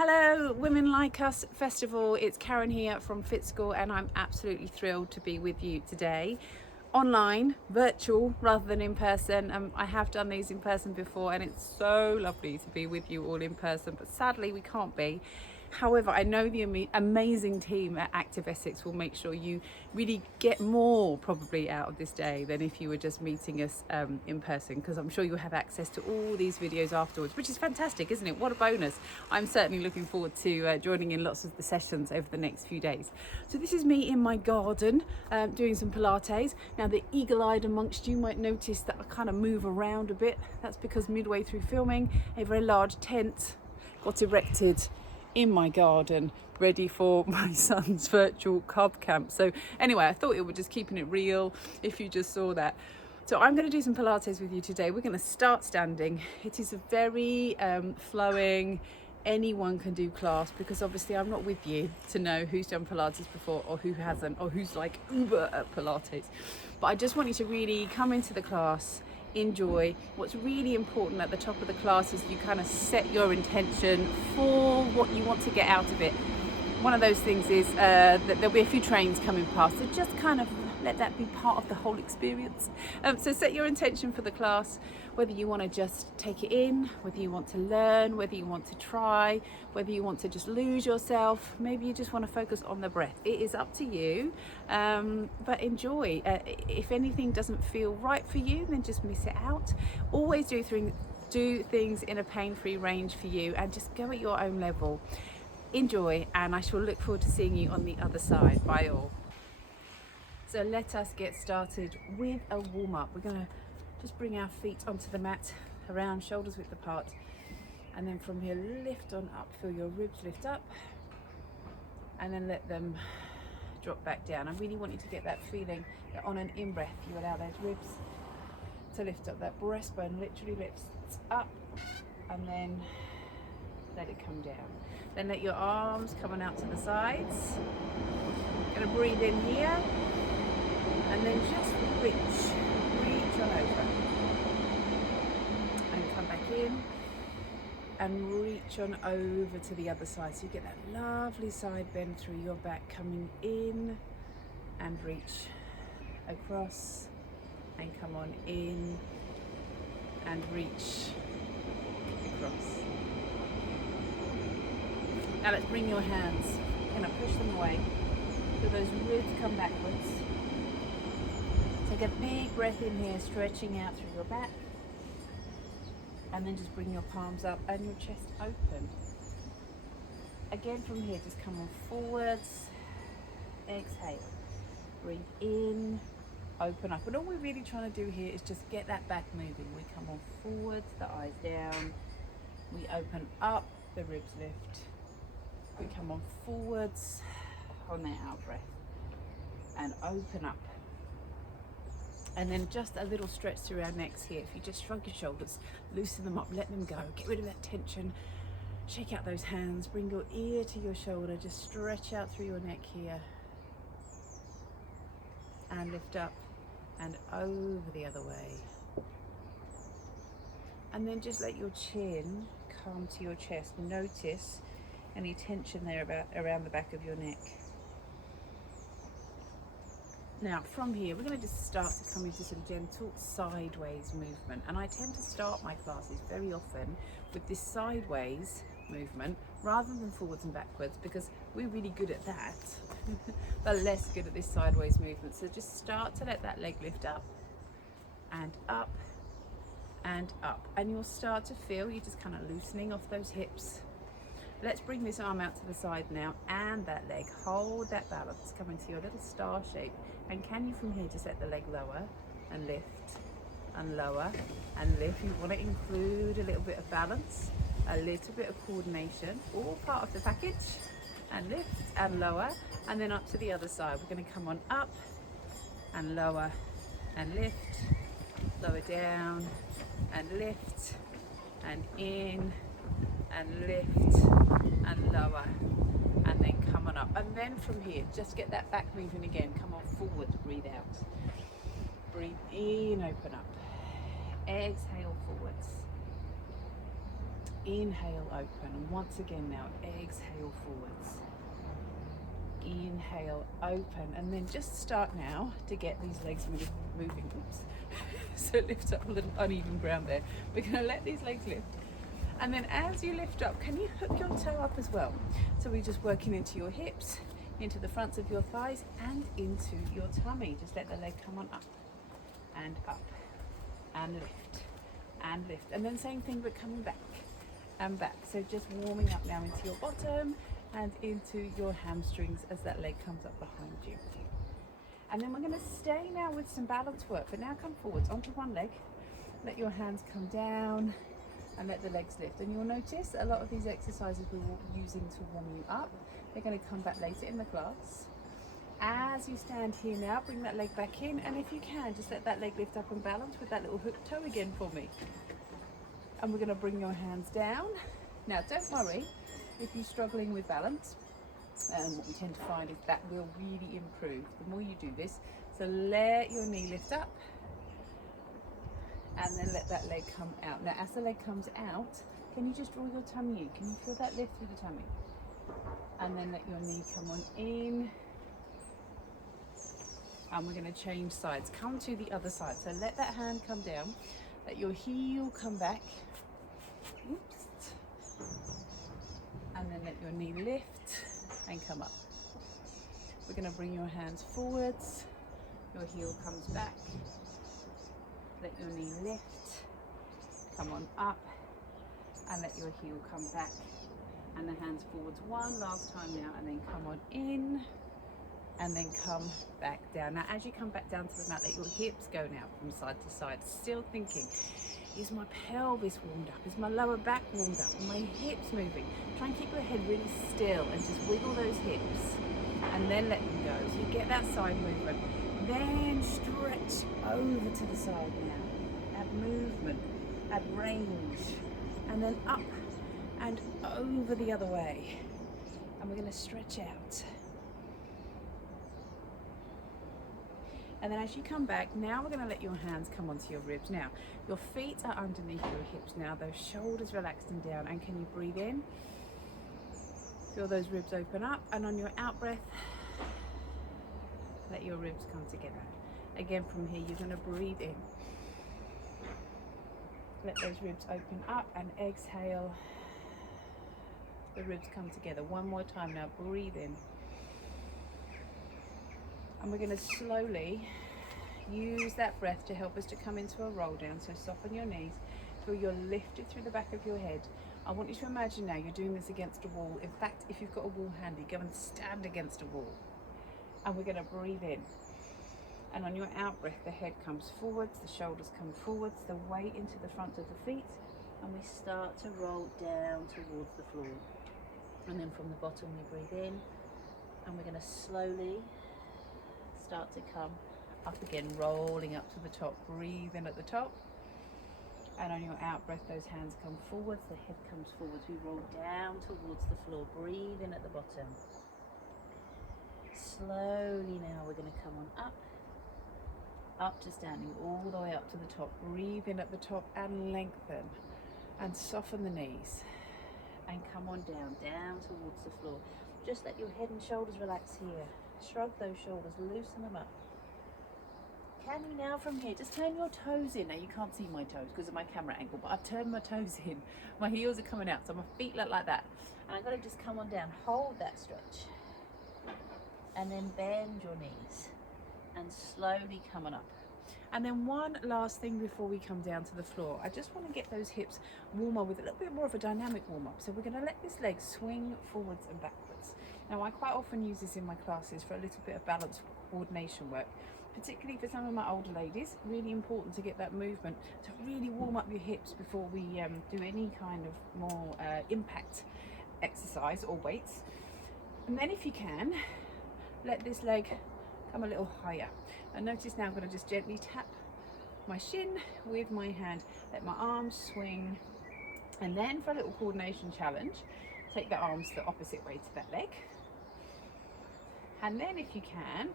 Hello, Women Like Us Festival. It's Karen here from Fit School, and I'm absolutely thrilled to be with you today. Online, virtual rather than in person. I have done these in person before, and it's so lovely to be with you all in person, but sadly we can't be. However, I know the amazing team at Active Essex will make sure you really get more probably out of this day than if you were just meeting us in person, because I'm sure you'll have access to all these videos afterwards, which is fantastic, isn't it? What a bonus. I'm certainly looking forward to joining in lots of the sessions over the next few days. So this is me in my garden doing some Pilates. Now the eagle-eyed amongst you might notice that I kind of move around a bit. That's because midway through filming, a very large tent got erected in my garden ready for my son's virtual cub camp. So anyway, I thought it would just keeping it real if you just saw that. So I'm going to do some Pilates with you today. We're going to start standing. It is a very flowing, anyone can do class, because obviously I'm not with you to know who's done Pilates before or who hasn't, or who's like uber at Pilates. But I just want you to really come into the class, enjoy. What's really important at the top of the class is you kind of set your intention for what you want to get out of it. One of those things is that there'll be a few trains coming past, so just kind of let that be part of the whole experience. So set your intention for the class, whether you want to just take it in, whether you want to learn, whether you want to try, whether you want to just lose yourself, maybe you just want to focus on the breath. It is up to you, but enjoy. If anything doesn't feel right for you, then just miss it out. Always do things in a pain-free range for you, and just go at your own level. Enjoy, and I shall look forward to seeing you on the other side. Bye all. So let us get started with a warm-up. We're going to just bring our feet onto the mat, around, shoulders width apart, and then from here lift on up, feel your ribs lift up, and then let them drop back down. I really want you to get that feeling that on an in-breath you allow those ribs to lift up, that breastbone literally lifts up, and then let it come down. Then let your arms come on out to the sides. Going to breathe in here, and then just reach on over, and come back in, and reach on over to the other side. So you get that lovely side bend through your back, coming in, and reach across, and come on in, and reach across. Now let's bring your hands, kind of push them away, so those ribs come backwards. Take a big breath in here, stretching out through your back, and then just bring your palms up and your chest open. Again from here, just come on forwards, exhale, breathe in, open up. And all we're really trying to do here is just get that back moving. We come on forwards, the eyes down, we open up, the ribs lift. We come on forwards on the out breath and open up. And then just a little stretch through our necks here. If you just shrug your shoulders, loosen them up, let them go, get rid of that tension, shake out those hands, bring your ear to your shoulder, just stretch out through your neck here, and lift up and over the other way. And then just let your chin come to your chest. Notice any tension there around the back of your neck. Now from here, we're going to just start to come into some gentle sideways movement. And I tend to start my classes very often with this sideways movement rather than forwards and backwards, because we're really good at that, but less good at this sideways movement. So just start to let that leg lift up and up and up. And you'll start to feel you just kind of loosening off those hips. Let's bring this arm out to the side now, and that leg. Hold that balance, come into your little star shape. And can you from here just let the leg lower and lift and lower and lift. You want to include a little bit of balance, a little bit of coordination, all part of the package. And lift and lower, and then up to the other side. We're going to come on up and lower and lift, lower down and lift and in and lift and lower, and then come on up. And then from here, just get that back moving again. Come on forward, breathe out. Breathe in, open up. Exhale forwards. Inhale, open, and once again now, exhale forwards. Inhale, open, and then just start now to get these legs moving. Oops. So lift up a little uneven ground there. We're going to let these legs lift. And then as you lift up, can you hook your toe up as well? So we're just working into your hips, into the fronts of your thighs, and into your tummy. Just let the leg come on up, and lift, and lift. And then same thing, but coming back and back. So just warming up now into your bottom and into your hamstrings as that leg comes up behind you. And then we're going to stay now with some balance work, but now come forwards onto one leg, let your hands come down and let the legs lift. And you'll notice a lot of these exercises we're using to warm you up, they're going to come back later in the class. As you stand here now, bring that leg back in, and if you can, just let that leg lift up and balance with that little hook toe again for me. And we're going to bring your hands down. Now don't worry if you're struggling with balance. What we tend to find is that will really improve the more you do this. So let your knee lift up and then let that leg come out. Now as the leg comes out, can you just draw your tummy in? Can you feel that lift through the tummy? And then let your knee come on in. And we're going to change sides. Come to the other side. So let that hand come down. Let your heel come back. Oops. And then let your knee lift and come up. We're going to bring your hands forwards. Your heel comes back. Let your knee lift. Come on up. And let your heel come back. And the hands forwards one last time now. And then come on in. And then come back down. Now as you come back down to the mat, let your hips go now from side to side. Still thinking, is my pelvis warmed up? Is my lower back warmed up? Are my hips moving? Try and keep your head really still and just wiggle those hips and then let them go. So you get that side movement. Then stretch over to the side now. Add movement, add range, and then up and over the other way. And we're going to stretch out. And then as you come back, now we're going to let your hands come onto your ribs. Now, your feet are underneath your hips now, those shoulders relaxed and down. And can you breathe in? Feel those ribs open up. And on your out breath, let your ribs come together. Again, from here, you're going to breathe in. Let those ribs open up and exhale. The ribs come together. One more time now, breathe in. And we're going to slowly use that breath to help us to come into a roll down. So soften your knees, feel you're lifted through the back of your head. I want you to imagine now you're doing this against a wall. In fact, if you've got a wall handy, go and stand against a wall. And we're going to breathe in. And on your out breath, the head comes forwards, the shoulders come forwards, the weight into the front of the feet. And we start to roll down towards the floor. And then from the bottom, we breathe in. And we're going to slowly start to come up again, rolling up to the top. Breathe in at the top, and on your out breath, those hands come forwards, the head comes forwards. We roll down towards the floor. Breathe in at the bottom. Slowly now we're going to come on up to standing, all the way up to the top. Breathe in at the top and lengthen and soften the knees and come on down towards the floor. Just let your head and shoulders relax here. Shrug those shoulders, loosen them up. Can you now from here, just turn your toes in. Now you can't see my toes because of my camera angle, but I've turned my toes in. My heels are coming out, so my feet look like that. And I'm gonna just come on down, hold that stretch. And then bend your knees and slowly come on up. And then one last thing before we come down to the floor, I just want to get those hips warmer with a little bit more of a dynamic warm up. So we're going to let this leg swing forwards and backwards. Now I quite often use this in my classes for a little bit of balance coordination work, particularly for some of my older ladies. Really important to get that movement to really warm up your hips before we do any kind of more impact exercise or weights. And then if you can, let this leg come a little higher. And notice now I'm going to just gently tap my shin with my hand, let my arms swing, and then for a little coordination challenge, take the arms the opposite way to that leg. And then if you can,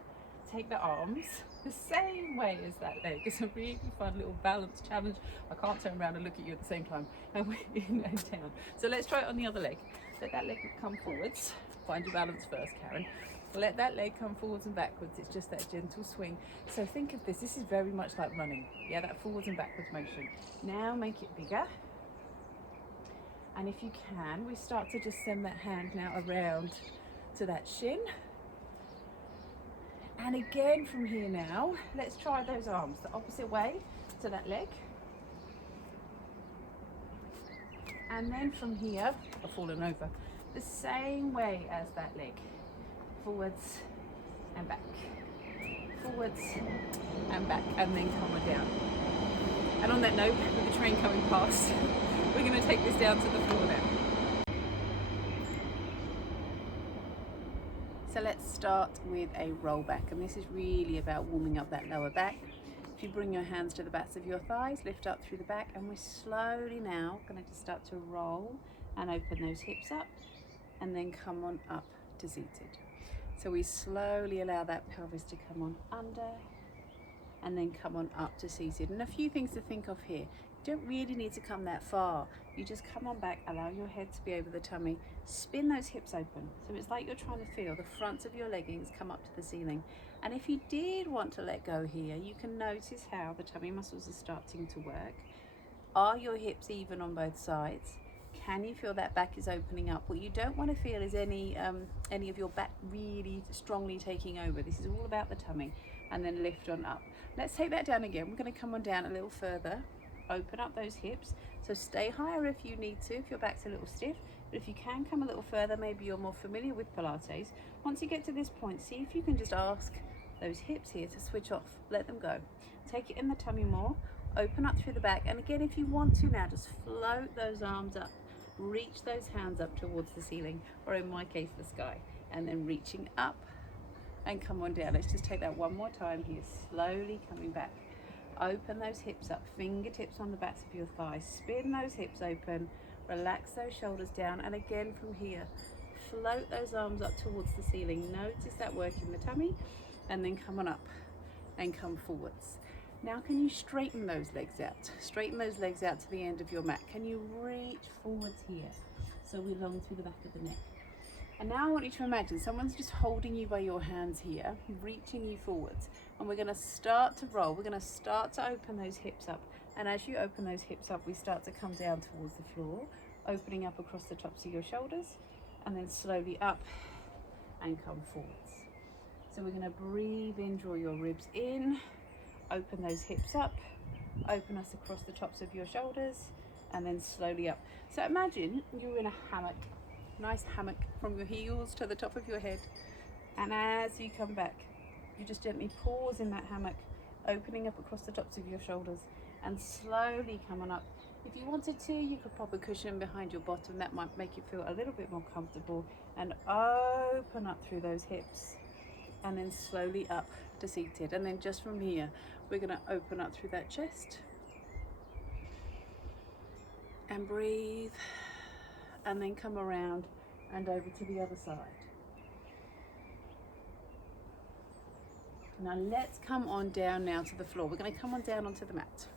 take the arms the same way as that leg. It's a really fun little balance challenge. I can't turn around and look at you at the same time. And we're in and down. So let's try it on the other leg. Let that leg come forwards. Find your balance first, Karen. Let that leg come forwards and backwards. It's just that gentle swing. So think of this. This is very much like running. Yeah, that forwards and backwards motion. Now make it bigger. And if you can, we start to just send that hand now around to that shin. And again from here now, let's try those arms the opposite way to that leg. And then from here, I've fallen over, the same way as that leg. Forwards and back. Forwards and back, and then come on down. And on that note, with the train coming past, we're going to take this down to the floor now. So let's start with a roll back, and this is really about warming up that lower back. If you bring your hands to the backs of your thighs, lift up through the back, and we're slowly now going to just start to roll and open those hips up, and then come on up to seated. So we slowly allow that pelvis to come on under, and then come on up to seated. And a few things to think of here. You don't really need to come that far. You just come on back, allow your head to be over the tummy, spin those hips open. So it's like you're trying to feel the fronts of your leggings come up to the ceiling. And if you did want to let go here, you can notice how the tummy muscles are starting to work. Are your hips even on both sides? Can you feel that back is opening up? What you don't want to feel is any of your back really strongly taking over. This is all about the tummy. And then lift on up. Let's take that down again. We're going to come on down a little further. Open up those hips. So stay higher if you need to, if your back's a little stiff. But if you can come a little further, maybe you're more familiar with Pilates. Once you get to this point, see if you can just ask those hips here to switch off. Let them go. Take it in the tummy more. Open up through the back. And again, if you want to now, just float those arms up. Reach those hands up towards the ceiling, or in my case, the sky. And then reaching up and come on down. Let's just take that one more time here. Slowly coming back. Open those hips up, fingertips on the backs of your thighs. Spin those hips open, relax those shoulders down, and again from here, float those arms up towards the ceiling. Notice that work in the tummy, and then come on up and come forwards. Now can you straighten those legs out? Straighten those legs out to the end of your mat. Can you reach forwards here? So we long through the back of the neck. And now I want you to imagine someone's just holding you by your hands here, reaching you forwards. And we're going to start to roll. We're going to start to open those hips up. And as you open those hips up, we start to come down towards the floor, opening up across the tops of your shoulders, and then slowly up and come forwards. So we're going to breathe in, draw your ribs in, open those hips up, open us across the tops of your shoulders, and then slowly up. So imagine you're in a hammock. Nice hammock from your heels to the top of your head, and as you come back, you just gently pause in that hammock, opening up across the tops of your shoulders, and slowly come on up. If you wanted to, you could pop a cushion behind your bottom. That might make you feel a little bit more comfortable, and open up through those hips, and then slowly up to seated. And then just from here, we're going to open up through that chest and breathe, and then come around and over to the other side. Now let's come on down now to the floor. We're going to come on down onto the mat.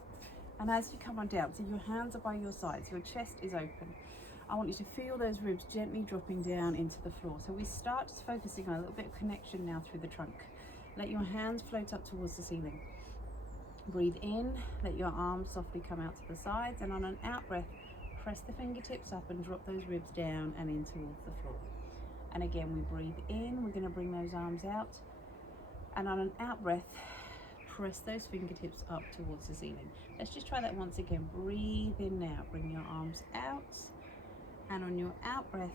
And as you come on down, so your hands are by your sides, your chest is open. I want you to feel those ribs gently dropping down into the floor. So we start just focusing on a little bit of connection now through the trunk. Let your hands float up towards the ceiling. Breathe in, let your arms softly come out to the sides, and on an out breath, press the fingertips up and drop those ribs down and in towards the floor. And again, we breathe in, we're going to bring those arms out, and on an out breath, press those fingertips up towards the ceiling. Let's just try that once again. Breathe in now, bring your arms out, and on your out breath,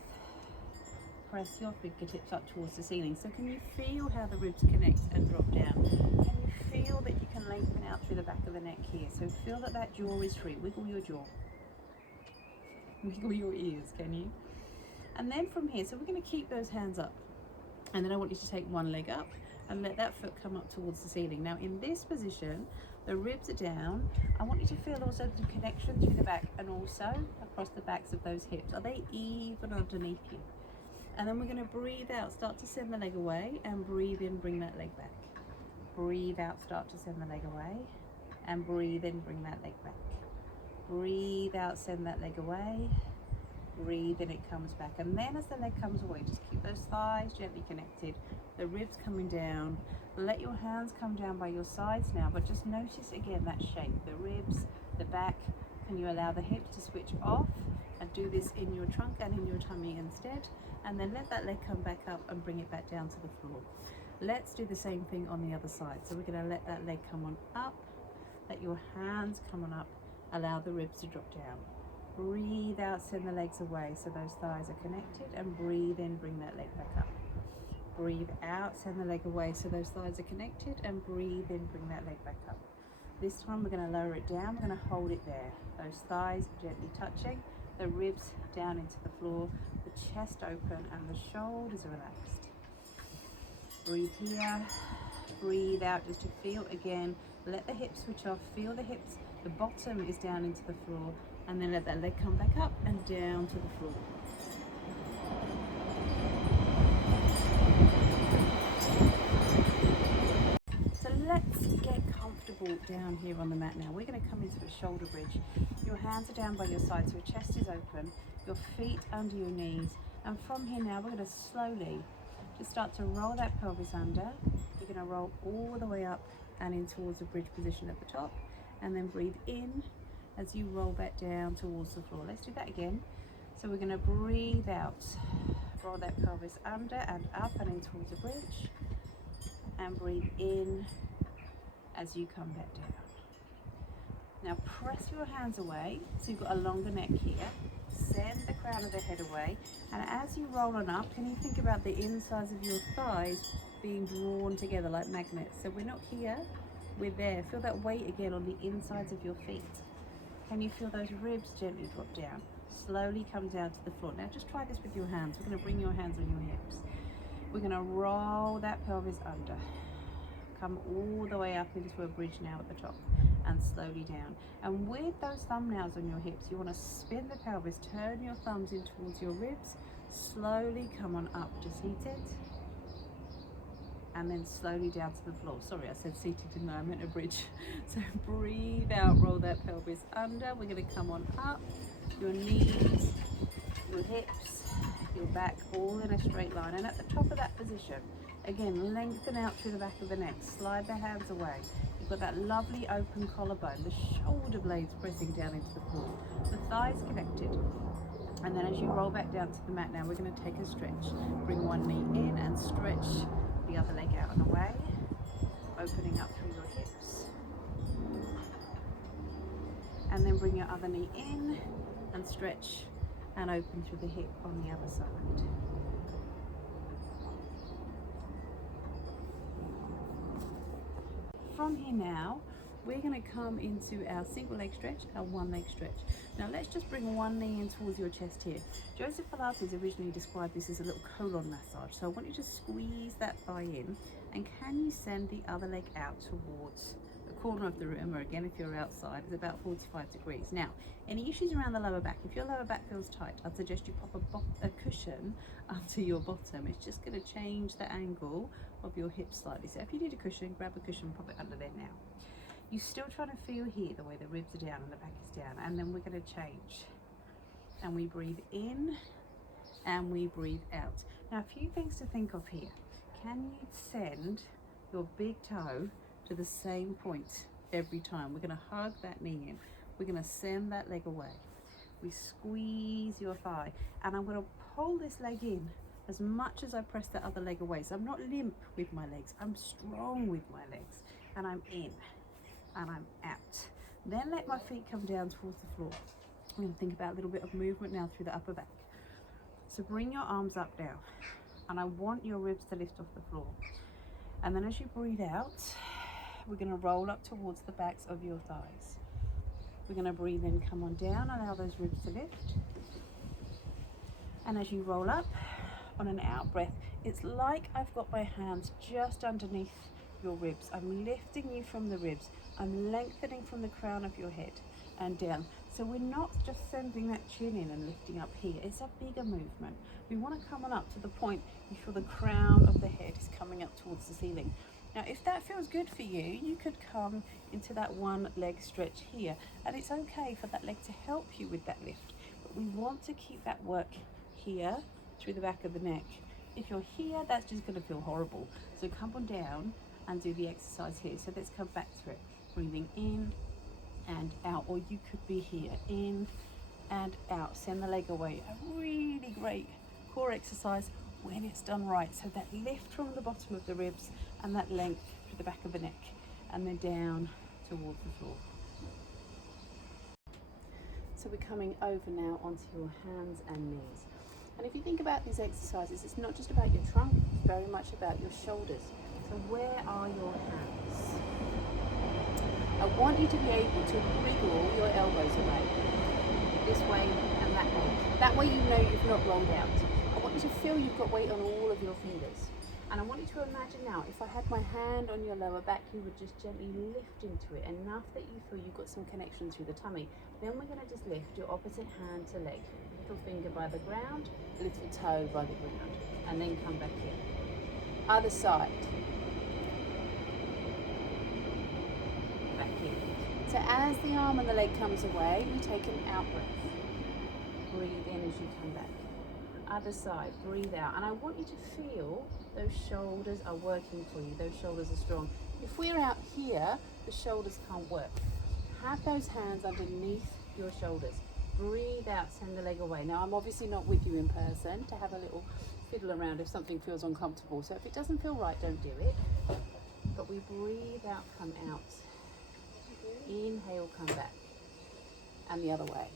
press your fingertips up towards the ceiling. So can you feel how the ribs connect and drop down? Can you feel that you can lengthen out through the back of the neck here? So feel that that jaw is free. Wiggle your jaw. Wiggle your ears, can you? And then from here, so we're going to keep those hands up. And then I want you to take one leg up and let that foot come up towards the ceiling. Now in this position, the ribs are down. I want you to feel also the connection through the back and also across the backs of those hips. Are they even underneath you? And then we're going to breathe out, start to send the leg away, and breathe in, bring that leg back. breathe out, start to send the leg away, and breathe in, bring that leg back. Breathe out, send that leg away, breathe in, it comes back. And then as the leg comes away, just keep those thighs gently connected, the ribs coming down. Let your hands come down by your sides now, but just notice again that shape, the ribs, the back. Can you allow the hips to switch off and do this in your trunk and in your tummy instead? And then let that leg come back up and bring it back down to the floor. Let's do the same thing on the other side. So we're going to let that leg come on up, let your hands come on up, allow the ribs to drop down. Breathe out, send the legs away so those thighs are connected, and breathe in, bring that leg back up. Breathe out, send the leg away so those thighs are connected, and breathe in, bring that leg back up. This time we're going to lower it down, we're going to hold it there. Those thighs gently touching, the ribs down into the floor, the chest open and the shoulders are relaxed. Breathe here, breathe out just to feel again. Let the hips switch off, feel the hips, the bottom is down into the floor, and then let that leg come back up and down to the floor. So let's get comfortable down here on the mat now. We're going to come into a shoulder bridge. Your hands are down by your sides, so your chest is open, your feet under your knees, and from here now we're going to slowly just start to roll that pelvis under. You're going to roll all the way up and in towards the bridge position at the top, and then breathe in as you roll back down towards the floor. Let's do that again. So we're going to breathe out, roll that pelvis under and up and in towards the bridge, and breathe in as you come back down. Now press your hands away so you've got a longer neck here. Send the crown of the head away, and as you roll on up, can you think about the insides of your thighs being drawn together like magnets? So we're not here, we're there. Feel that weight again on the insides of your feet. Can you feel those ribs gently drop down? Slowly come down to the floor. Now just try this with your hands. We're going to bring your hands on your hips. We're going to roll that pelvis under. Come all the way up into a bridge now at the top and slowly down. And with those thumbnails on your hips, you want to spin the pelvis, turn your thumbs in towards your ribs, slowly come on up to seated, and then slowly down to the floor. Sorry, I said seated, didn't I? I meant a bridge. So breathe out, roll that pelvis under. We're going to come on up, your knees, your hips, your back, all in a straight line. And at the top of that position, again, lengthen out through the back of the neck, slide the hands away. You've got that lovely open collarbone, the shoulder blades pressing down into the floor, the thighs connected. And then as you roll back down to the mat now, we're going to take a stretch. Bring one knee in and stretch the other leg out and away, opening up through your hips. And then bring your other knee in and stretch and open through the hip on the other side. From here now, we're going to come into our single leg stretch, our one leg stretch. Now let's just bring one knee in towards your chest here. Joseph Pilates originally described this as a little colon massage. So I want you to squeeze that thigh in, and can you send the other leg out towards the corner of the room, or again if you're outside, it's about 45 degrees. Now, any issues around the lower back? If your lower back feels tight, I'd suggest you pop a cushion under your bottom. It's just going to change the angle of your hips slightly. So if you need a cushion, grab a cushion, pop it under there now. You're still trying to feel here the way the ribs are down and the back is down, and then we're going to change. And we breathe in and we breathe out. Now a few things to think of here. Can you send your big toe to the same point every time? We're going to hug that knee in. We're going to send that leg away. We squeeze your thigh, and I'm going to pull this leg in as much as I press the other leg away. So I'm not limp with my legs, I'm strong with my legs, and I'm in and I'm out. Then let my feet come down towards the floor. I'm going to think about a little bit of movement now through the upper back. So bring your arms up now, and I want your ribs to lift off the floor. And then as you breathe out, we're going to roll up towards the backs of your thighs. We're going to breathe in, come on down, allow those ribs to lift. And as you roll up on an out breath, it's like I've got my hands just underneath your ribs. I'm lifting you from the ribs. I'm lengthening from the crown of your head and down. So we're not just sending that chin in and lifting up here. It's a bigger movement. We want to come on up to the point you feel the crown of the head is coming up towards the ceiling. Now, if that feels good for you, you could come into that one leg stretch here, and it's okay for that leg to help you with that lift. But we want to keep that work here through the back of the neck. If you're here, that's just going to feel horrible. So come on down and do the exercise here. So let's come back through it. Breathing in and out, or you could be here, in and out. Send the leg away. A really great core exercise when it's done right. So that lift from the bottom of the ribs and that length through the back of the neck, and then down towards the floor. So we're coming over now onto your hands and knees. And if you think about these exercises, it's not just about your trunk, it's very much about your shoulders. So where are your hands? I want you to be able to wiggle your elbows away, this way and that way. That way you know you've not rolled out. I want you to feel you've got weight on all of your fingers. And I want you to imagine now, if I had my hand on your lower back, you would just gently lift into it, enough that you feel you've got some connection through the tummy. Then we're going to just lift your opposite hand to leg. Little finger by the ground, little toe by the ground, and then come back in. Other side. Back in. So as the arm and the leg comes away, we take an out breath. Breathe in as you come back. Other side, breathe out. And I want you to feel those shoulders are working for you. Those shoulders are strong. If we're out here, the shoulders can't work. Have those hands underneath your shoulders. Breathe out, send the leg away. Now, I'm obviously not with you in person to have a little fiddle around if something feels uncomfortable. So if it doesn't feel right, don't do it. But we breathe out, come out. Inhale, come back. And the other way.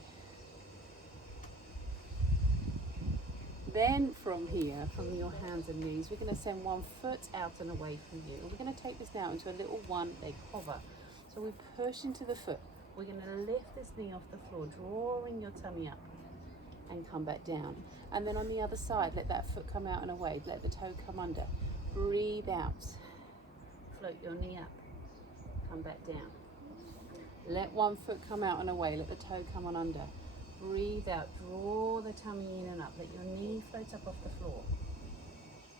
Then from here, from your hands and knees, we're going to send one foot out and away from you. And we're going to take this now into a little one leg hover. So we push into the foot. We're going to lift this knee off the floor, drawing your tummy up and come back down. And then on the other side, let that foot come out and away. Let the toe come under. Breathe out. Float your knee up. Come back down. Let one foot come out and away. Let the toe come on under. Breathe out. Draw the tummy in and up. Let your knee float up off the floor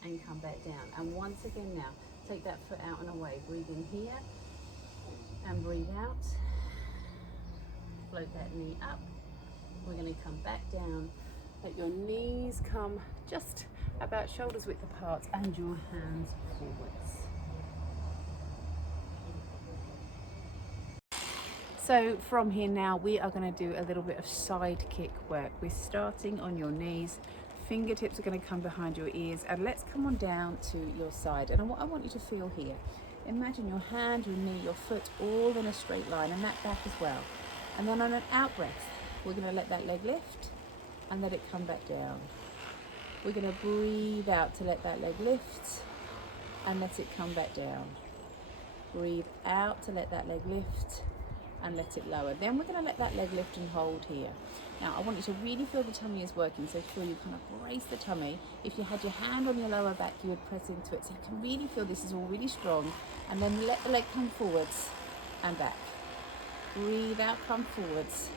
and come back down. And once again now, take that foot out and away. Breathe in here and breathe out. Float that knee up. We're going to come back down. Let your knees come just about shoulders width apart and your hands forwards. So from here now, we are going to do a little bit of side kick work. We're starting on your knees. Fingertips are going to come behind your ears, and let's come on down to your side. And what I want you to feel here, imagine your hand, your knee, your foot all in a straight line, and that back as well. And then on an out breath, we're going to let that leg lift and let it come back down. We're going to breathe out to let that leg lift and let it come back down. Breathe out to let that leg lift and let it lower. Then we're going to let that leg lift and hold here. Now I want you to really feel the tummy is working, so feel you kind of brace the tummy. If you had your hand on your lower back, you would press into it, so you can really feel this is all really strong. And then let the leg come forwards and back. Breathe out, come forwards.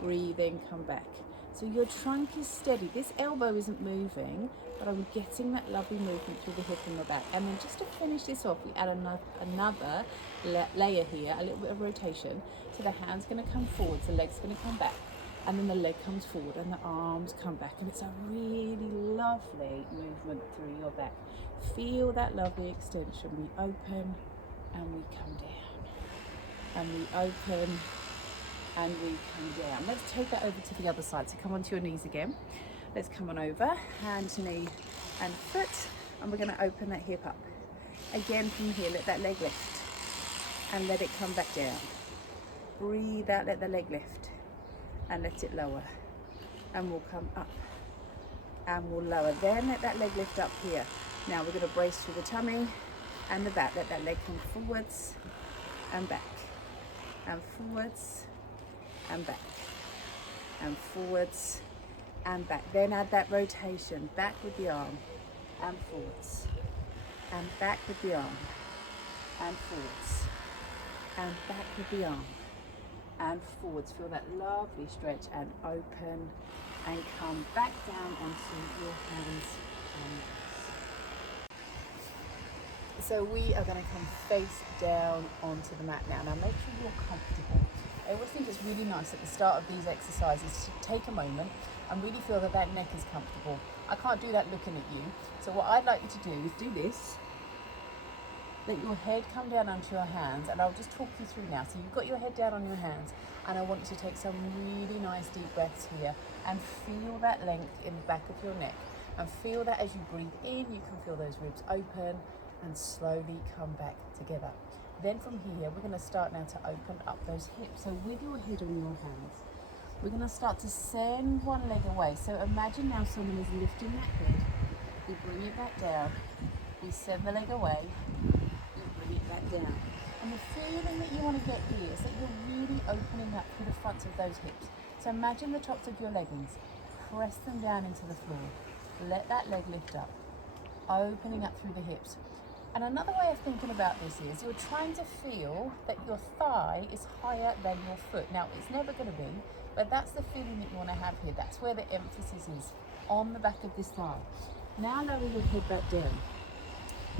Breathe in, come back. So your trunk is steady. This elbow isn't moving, but I'm getting that lovely movement through the hip and the back. And then just to finish this off, we add another layer here, a little bit of rotation. So the hand's going to come forward, the leg's going to come back, and then the leg comes forward and the arms come back. And it's a really lovely movement through your back. Feel that lovely extension. We open and we come down. And we open and we come down. Let's take that over to the other side. So come onto your knees again. Let's come on over, hand, knee and foot, and we're going to open that hip up. Again from here, let that leg lift and let it come back down. Breathe out, let the leg lift and let it lower. And we'll come up and we'll lower. Then let that leg lift up here. Now we're going to brace through the tummy and the back. Let that leg come forwards and back and forwards and back and forwards and back. Then add that rotation, back with the arm and forwards and back with the arm and forwards and back with the arm and forwards. Feel that lovely stretch and open and come back down onto your hands and knees. So we are going to come face down onto the mat now. Now make sure you're comfortable. I always think it's really nice at the start of these exercises to take a moment and really feel that that neck is comfortable. I can't do that looking at you. So what I'd like you to do is do this. Let your head come down onto your hands, and I'll just talk you through now. So you've got your head down on your hands, and I want you to take some really nice deep breaths here and feel that length in the back of your neck. And feel that as you breathe in, you can feel those ribs open and slowly come back together. Then from here, we're going to start now to open up those hips. So with your head on your hands, we're going to start to send one leg away. So imagine now someone is lifting that head. We bring it back down. We send the leg away. We bring it back down. And the feeling that you want to get here is that you're really opening up through the fronts of those hips. So imagine the tops of your leggings. Press them down into the floor. Let that leg lift up, opening up through the hips. And another way of thinking about this is you're trying to feel that your thigh is higher than your foot. Now, it's never going to be, but that's the feeling that you want to have here. That's where the emphasis is, on the back of this thigh. Now lower your head back down.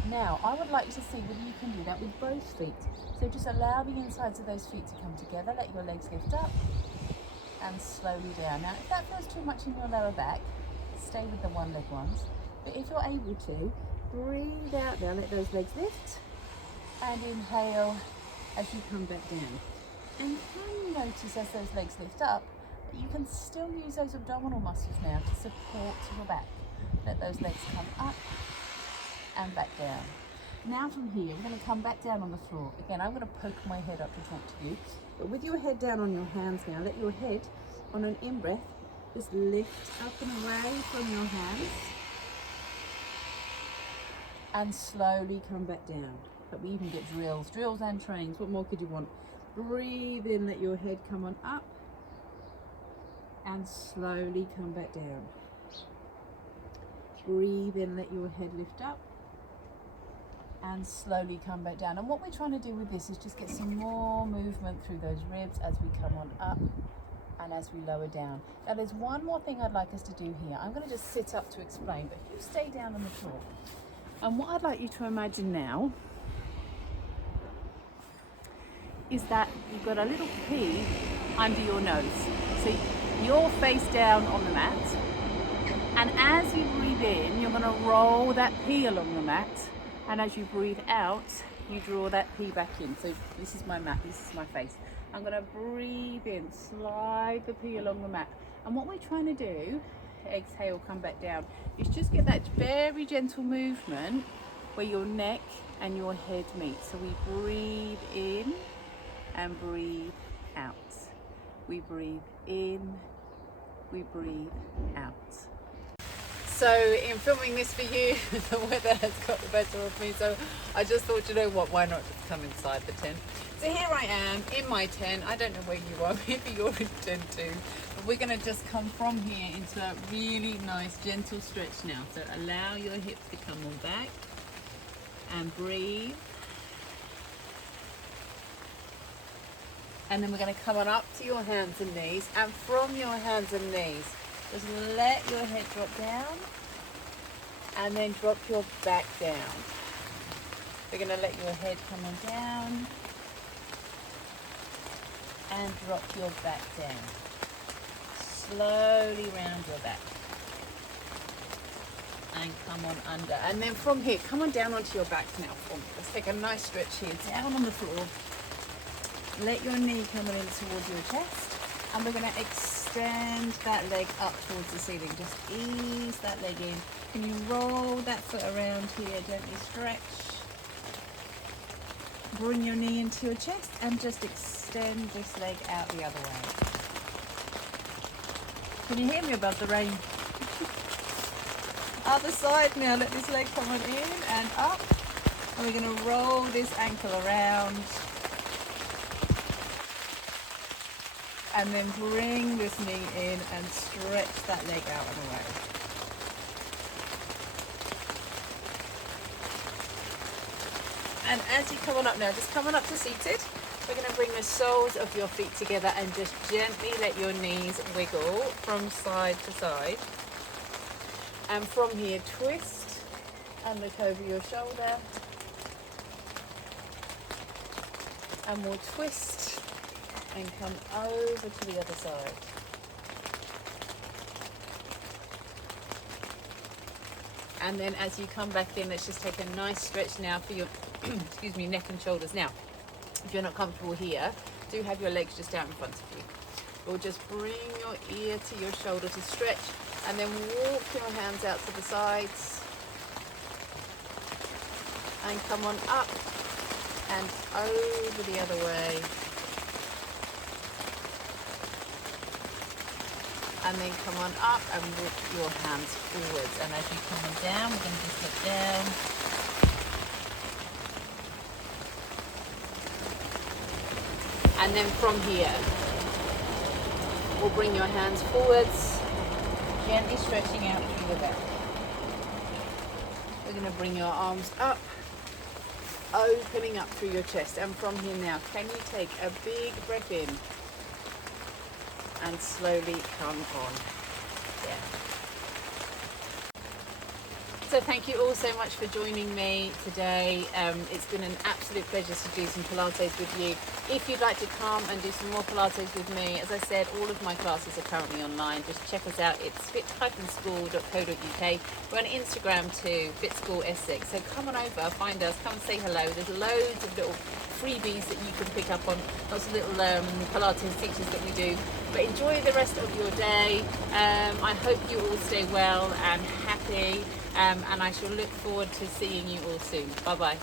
Now, I would like you to see whether you can do that with both feet. So just allow the insides of those feet to come together. Let your legs lift up and slowly down. Now, if that feels too much in your lower back, stay with the one leg ones. But if you're able to, breathe out now, let those legs lift, and inhale as you come back down. And can you notice as those legs lift up, that you can still use those abdominal muscles now to support your back. Let those legs come up and back down. Now from here, we're going to come back down on the floor. Again, I'm going to poke my head up to talk to you. But with your head down on your hands now, let your head, on an in-breath, just lift up and away from your hands and slowly come back down. But we even get drills and trains. What more could you want? Breathe in, let your head come on up and slowly come back down. Breathe in, let your head lift up and slowly come back down. And what we're trying to do with this is just get some more movement through those ribs as we come on up and as we lower down. Now there's one more thing I'd like us to do here. I'm going to just sit up to explain, but you stay down on the floor. And what I'd like you to imagine now is that you've got a little pea under your nose. So you're face down on the mat, and as you breathe in, you're going to roll that pea along the mat, and as you breathe out, you draw that pea back in. So this is my mat, this is my face. I'm going to breathe in, slide the pea along the mat. And what we're trying to do, exhale, come back down, is just get that very gentle movement where your neck and your head meet. So we breathe in and breathe out. We breathe in, we breathe out. So in filming this for you, the weather has got the better of me, so I just thought, you know what, why not just come inside the tent. So here I am in my tent. I don't know where you are, maybe you're in tent too. But we're going to just come from here into a really nice gentle stretch now. So allow your hips to come on back and breathe. And then we're going to come on up to your hands and knees, and from your hands and knees, just let your head drop down and then drop your back down. We're going to let your head come on down and drop your back down. Slowly round your back and come on under. And then from here, come on down onto your back now for me. Let's take a nice stretch here, down on the floor. Let your knee come in towards your chest, and we're going to extend that leg up towards the ceiling. Just ease that leg in. Can you roll that foot around here, gently stretch. Bring your knee into your chest and just extend this leg out the other way. Can you hear me above the rain? Other side now, let this leg come on in and up. And we're going to roll this ankle around. And then bring this knee in and stretch that leg out and away. And as you come on up now, just come on up to seated. We're going to bring the soles of your feet together and just gently let your knees wiggle from side to side. And from here, twist and look over your shoulder and we'll twist and come over to the other side. And then as you come back in, let's just take a nice stretch now for your excuse me, neck and shoulders. Now, if you're not comfortable here, do have your legs just out in front of you. Or just bring your ear to your shoulder to stretch, and then walk your hands out to the sides and come on up and over the other way, and then come on up and walk your hands forwards. And as you come on down, we're going to just look down. And then from here, we'll bring your hands forwards, gently stretching out through the back. We're going to bring your arms up, opening up through your chest. And from here now, can you take a big breath in and slowly come on down. So thank you all so much for joining me today. It's been an absolute pleasure to do some Pilates with you. If you'd like to come and do some more Pilates with me, as I said, all of my classes are currently online. Just check us out. It's fit-school.co.uk. We're on Instagram too, fitschoolessex. So come on over, find us, come and say hello. There's loads of little freebies that you can pick up on, lots of little Pilates teachers that we do. But enjoy the rest of your day. I hope you all stay well and happy. And I shall look forward to seeing you all soon. Bye bye.